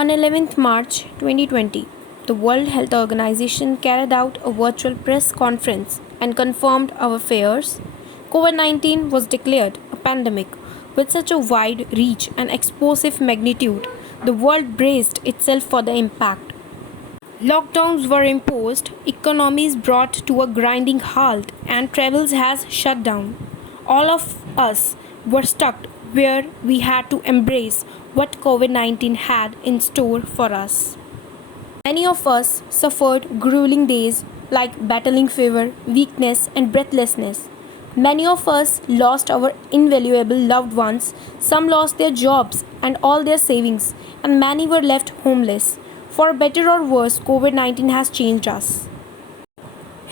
On 11th March 2020, the World Health Organization carried out a virtual press conference and confirmed our fears. COVID 19 was declared a pandemic with such a wide reach and explosive magnitude. The world braced itself for the impact. Lockdowns were imposed, economies brought to a grinding halt, and travels has shut down. All of us were stuck where we had to embrace what COVID 19 had in store for us. Many of us suffered grueling days like battling fever, weakness, and breathlessness. Many of us lost our invaluable loved ones, some lost their jobs and all their savings, and many were left homeless. For better or worse, COVID 19 has changed us.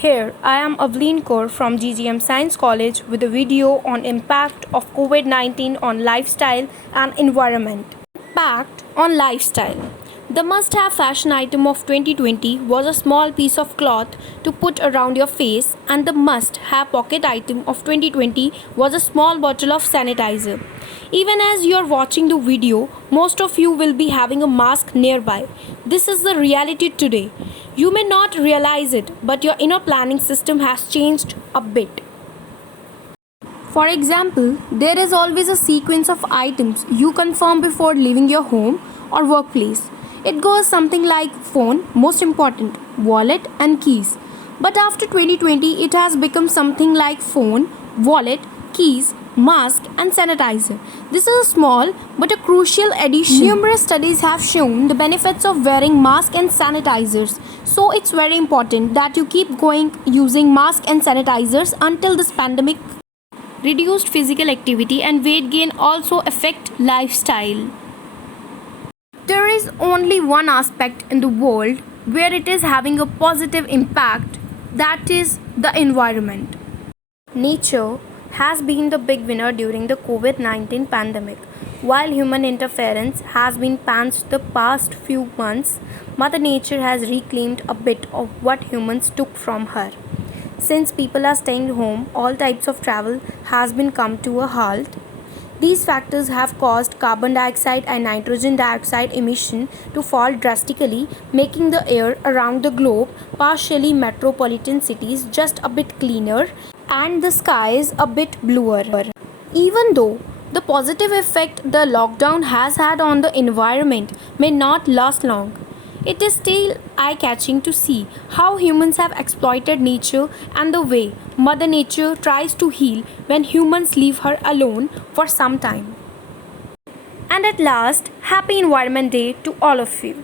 Here, I am Avleen Kaur from GGM Science College with a video on impact of COVID 19 on lifestyle and environment. Impact on lifestyle. The must-have fashion item of 2020 was a small piece of cloth to put around your face, and the must-have pocket item of 2020 was a small bottle of sanitizer. Even as you are watching the video, most of you will be having a mask nearby. This is the reality today. You may not realize it, but your inner planning system has changed a bit. For example, there is always a sequence of items you confirm before leaving your home or workplace. It goes something like phone, most important, wallet, and keys. But after 2020, it has become something like phone, wallet, keys, mask, and sanitizer. This is a small but a crucial addition. Numerous studies have shown the benefits of wearing masks and sanitizers. So it's very important that you keep going using masks and sanitizers until this pandemic. Reduced physical activity and weight gain also affect lifestyle. There is only one aspect in the world where it is having a positive impact, that is the environment. Nature has been the big winner during the COVID 19 pandemic. While human interference has been panned the past few months, Mother Nature has reclaimed a bit of what humans took from her. Since people are staying home, all types of travel has been come to a halt. These factors have caused carbon dioxide and nitrogen dioxide emission to fall drastically, making the air around the globe, partially metropolitan cities, just a bit cleaner and the skies a bit bluer. Even though the positive effect the lockdown has had on the environment may not last long, it is still eye-catching to see how humans have exploited nature and the way Mother Nature tries to heal when humans leave her alone for some time. And at last, happy Environment Day to all of you.